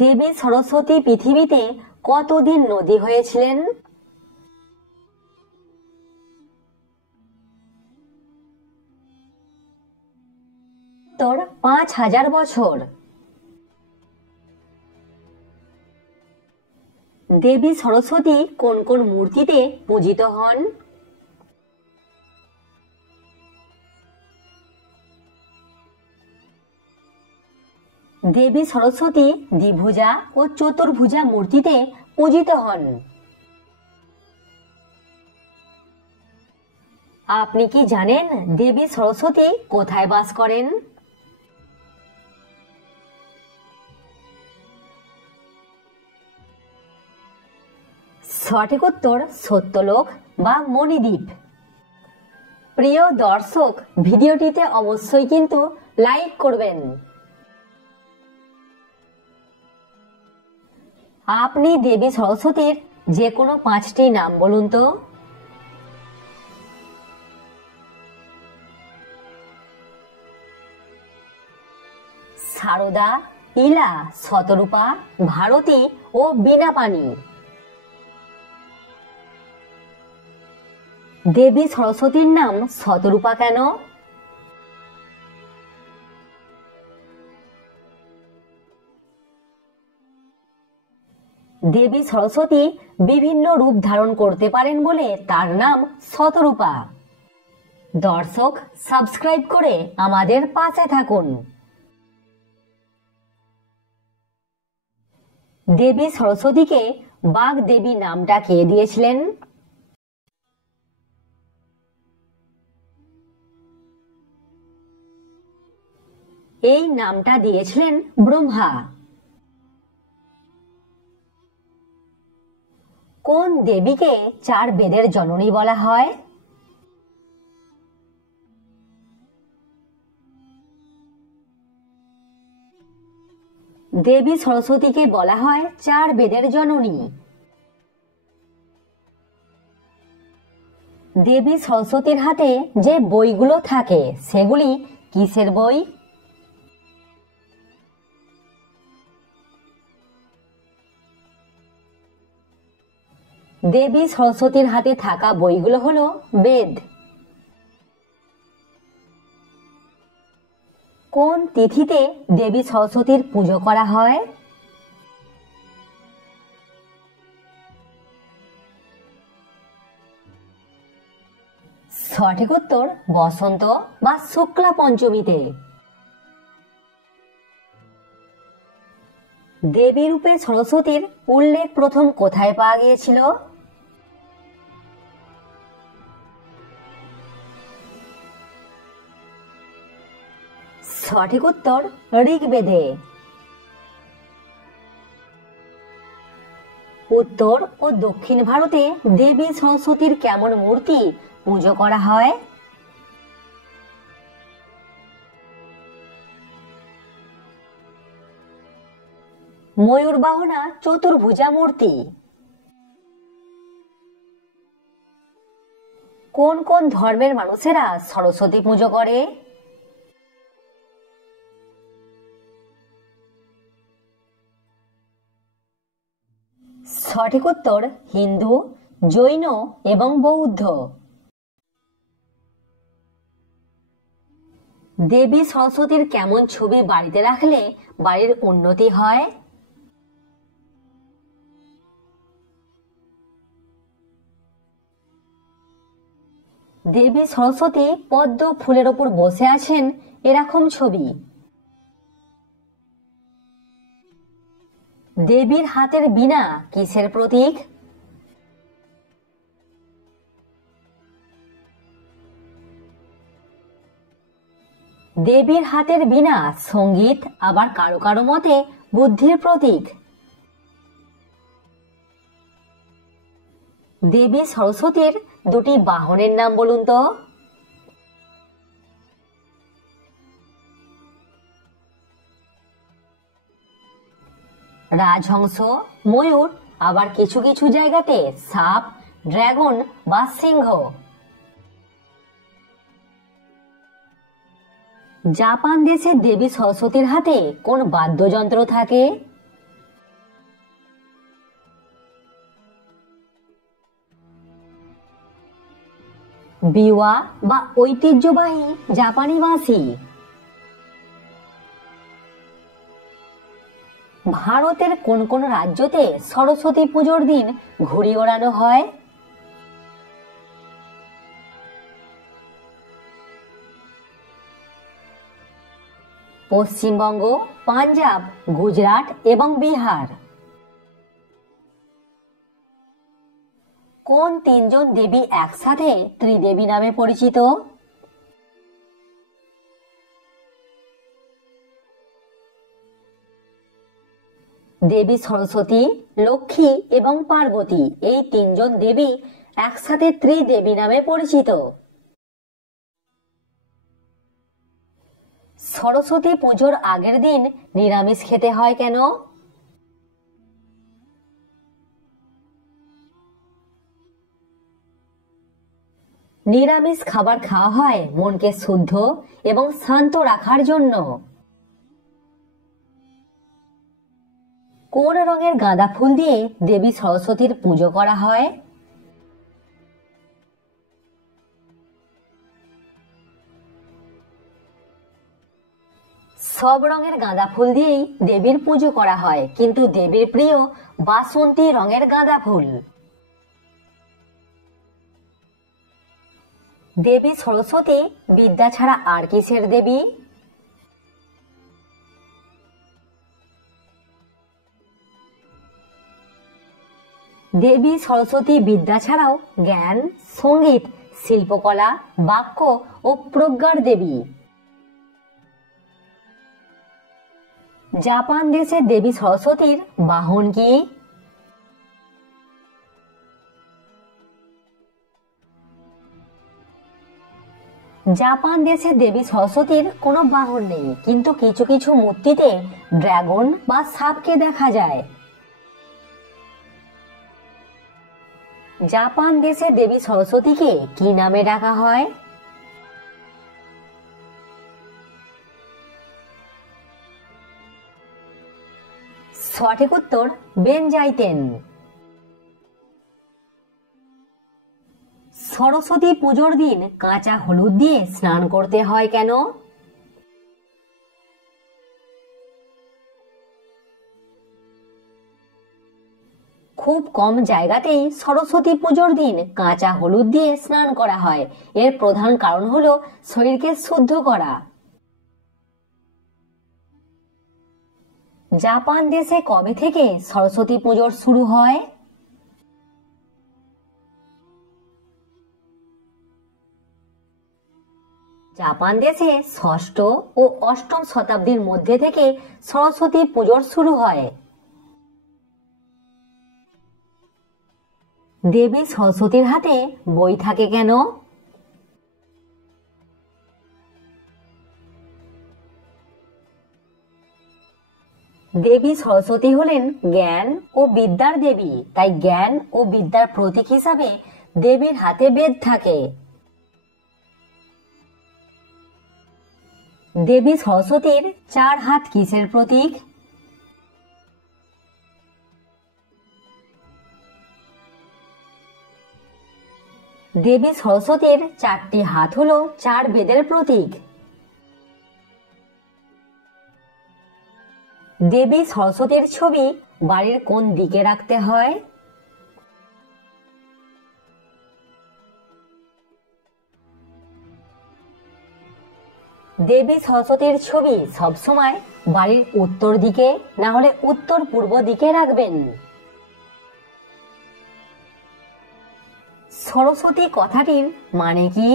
দেবী সরস্বতী পৃথিবীতে কতদিন নদী হয়েছিলেন? উত্তর 5000 বছর। দেবী সরস্বতী কোন কোন মূর্তিতে পূজিত হন? দেবী সরস্বতী দ্বিভুজা ও চতুর্ভুজা মূর্তিতে পূজিত হন। আপনি কি জানেন দেবী সরস্বতী কোথায় বাস করেন? সঠিক উত্তর সত্যলোক বা মণিদ্বীপ। প্রিয় দর্শক, ভিডিওটিতে অবশ্যই কিন্তু লাইক করবেন। আপনি দেবী সরস্বতীর যে কোনো 5টি নাম বলুন তো। সারদা, ইলা, শতরূপা, ভারতী ও বীণাপাণি। দেবী সরস্বতীর নাম শতরূপা কেন? দেবী সরস্বতী বিভিন্ন রূপ ধারণ করতে পারেন বলে তার নাম শতরূপা। দর্শক, সাবস্ক্রাইব করে আমাদের পাশে থাকুন। দেবী সরস্বতীকে বাগদেবী নামটা কে দিয়েছিলেন? এই নামটা দিয়েছিলেন ব্রহ্মা। কোন দেবীকে 4 বেদের জননী বলা হয়? দেবী সরস্বতীকে বলা হয় 4 বেদের জননী। দেবী সরস্বতীর হাতে যে বইগুলো থাকে সেগুলি কিসের বই? দেবী সরস্বতীর হাতে থাকা বইগুলো হলো বেদ। কোন তিথিতে দেবী সরস্বতীর পুজো করা হয়? সঠিক উত্তর বসন্ত বা শুক্লা পঞ্চমীতে। দেবী রূপে সরস্বতীর উল্লেখ প্রথম কোথায় পাওয়া গিয়েছিল? সঠিক উত্তর ঋগ্বেদে। উত্তর ও দক্ষিণ ভারতে দেবী সরস্বতীর কেমন মূর্তি পুজো করা হয়? ময়ূরবাহনা চতুর্ভুজা মূর্তি। কোন কোন ধর্মের মানুষেরা সরস্বতী পুজো করে? সঠিক উত্তর হিন্দু, জৈন এবং বৌদ্ধ। দেবী সরস্বতীর কেমন ছবি বাড়িতে রাখলে বাড়ির উন্নতি হয়? দেবী সরস্বতী পদ্ম ফুলের ওপর বসে আছেন এরকম ছবি। দেবীর হাতের বীণা কিসের প্রতীক? দেবীর হাতের বীণা সঙ্গীত, আবার কারো কারো মতে বুদ্ধির প্রতীক। দেবী সরস্বতীর 2টি বাহনের নাম বলুন তো। রাজহংস, ময়ূর, আবার কিছু কিছু জায়গাতে সাপ, ড্রাগন বা সিংহ। জাপান দেশে দেবী সরস্বতীর হাতে কোন বাদ্যযন্ত্র থাকে? বিওয়া বা ঐতিহ্যবাহী জাপানি বাঁশি। ভারতের কোন কোন রাজ্যতে সরস্বতী পুজোর দিন ঘুড়ি ওড়ানো হয়? পশ্চিমবঙ্গ, পাঞ্জাব, গুজরাট এবং বিহার। কোন তিনজন দেবী একসাথে ত্রিদেবী নামে পরিচিত? দেবী সরস্বতী, লক্ষ্মী এবং পার্বতী এই তিনজন দেবী একসাথে ত্রিদেবী নামে পরিচিত। সরস্বতী পুজোর আগের দিন নিরামিষ খেতে হয় কেন? নিরামিষ খাবার খাওয়া হয় মনকে শুদ্ধ এবং শান্ত রাখার জন্য। কোন রঙের গাঁদা ফুল দিয়ে দেবী সরস্বতীর পুজো করা হয়? সব রঙের গাঁদা ফুল দিয়েই দেবীর পুজো করা হয়, কিন্তু দেবীর প্রিয় বাসন্তী রঙের গাঁদা ফুল। দেবী সরস্বতী বিদ্যা ছাড়া আর কিসের দেবী? দেবী সরস্বতী বিদ্যা ছাড়াও জ্ঞান, সঙ্গীত, শিল্পকলা, বাক্য ও প্রজ্ঞার দেবী। জাপান দেশে দেবী সরস্বতীর বাহন কি? জাপান দেশে দেবী সরস্বতীর কোনো বাহন নেই, কিন্তু কিছু কিছু মূর্তিতে ড্রাগন বা সাপকে দেখা যায়। জাপান দেশে দেবী সরস্বতীকে কি নামে ডাকা হয়? সঠিক উত্তর বেনজাইতেন। সরস্বতী পুজোর দিন কাঁচা হলুদ দিয়ে স্নান করতে হয় কেন? খুব কম জায়গাতেই সরস্বতী পুজোর দিন কাঁচা হলুদ দিয়ে স্নান করা হয়। এর প্রধান কারণ হলো শরীরকে শুদ্ধ করা। জাপান দেশে কবে থেকে সরস্বতী পুজোর শুরু হয়? জাপান দেশে ষষ্ঠ ও অষ্টম শতাব্দীর মধ্যে থেকে সরস্বতী পুজোর শুরু হয়। দেবী সরস্বতীর হাতে বই থাকে কেন? দেবী সরস্বতী হলেন জ্ঞান ও বিদ্যার দেবী, তাই জ্ঞান ও বিদ্যার প্রতীক হিসাবে দেবীর হাতে বেদ থাকে। দেবী সরস্বতীর 4 হাত কিসের প্রতীক? দেবী সরস্বতীর 4টি হাত হলো 4 বেদের প্রতীক। দেবী সরস্বতীর ছবি বাড়ির কোন দিকে রাখতে হয়? দেবী সরস্বতীর ছবি সবসময় বাড়ির উত্তর দিকে না হলে উত্তর পূর্ব দিকে রাখবেন। সরস্বতী কথাটির মানে কি?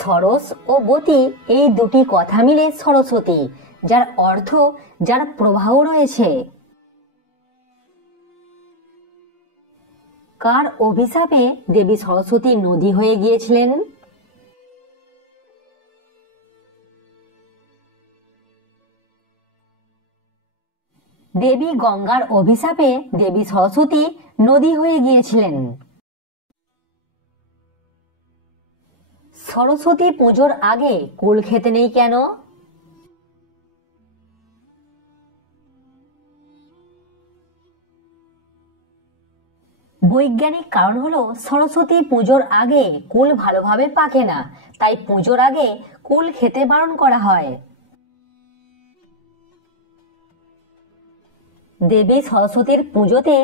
সরস ও বতী এই দুটি কথা মিলে সরস্বতী, যার অর্থ যার প্রবাহ রয়েছে। কার অভিশাপে দেবী সরস্বতী নদী হয়ে গিয়েছিলেন? দেবী গঙ্গার অভিশাপে দেবী সরস্বতী নদী হয়ে গিয়েছিলেন। সরস্বতী পুজোর আগে কুল খেতে নেই কেন? বৈজ্ঞানিক কারণ হলো সরস্বতী পুজোর আগে কুল ভালোভাবে পাকে না, তাই পুজোর আগে কুল খেতে বারণ করা হয়। দেবী সরস্বতীর পুজোতে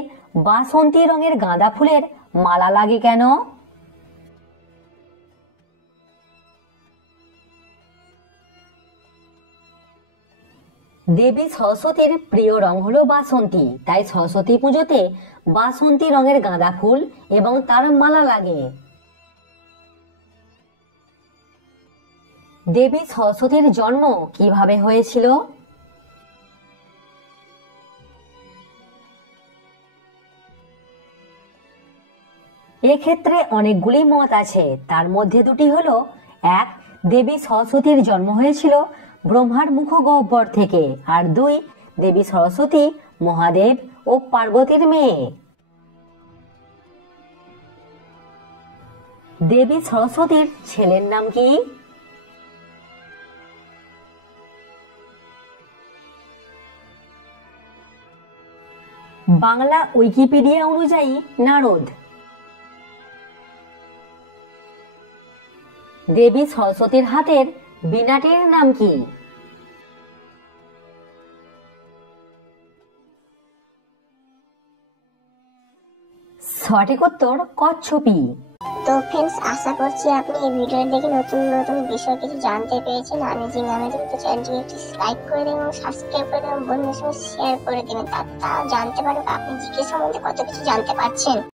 বাসন্তী রঙের গাঁদা ফুলের মালা লাগে কেন? দেবী সরস্বতীর প্রিয় রং হলো বাসন্তী, তাই সরস্বতী পুজোতে বাসন্তী রঙের গাঁদা ফুল এবং তার মালা লাগে। দেবী সরস্বতীর জন্ম কিভাবে হয়েছিল? এক্ষেত্রে অনেকগুলি মত আছে, তার মধ্যে দুটি হলো, এক, দেবী সরস্বতীর জন্ম হয়েছিল ব্রহ্মার মুখগহ্বর থেকে, আর দুই, দেবী সরস্বতী মহাদেব ও পার্বতীর মেয়ে। দেবী সরস্বতীর ছেলের নাম কি? বাংলা উইকিপিডিয়া অনুযায়ী নারদ। দেবী সরস্বতীর হাতের বীণাটির নাম কি? সঠিক উত্তর কচ্ছপী। তো ফ্রেন্ডস, আশা করছি আপনি এই ভিডিও দেখে নতুন নতুন বিষয় কিছু জানতে পেরেছেন। অ্যামেজিং তো চ্যানেলটিকে একটি লাইক করে দেবেন এবং সাবস্ক্রাইব করে দেবেন, বন্ধুদের সঙ্গে শেয়ার করে দেবেন, তা জানতে পারবেন আপনি জিকে সম্বন্ধে কত কিছু জানতে পারছেন।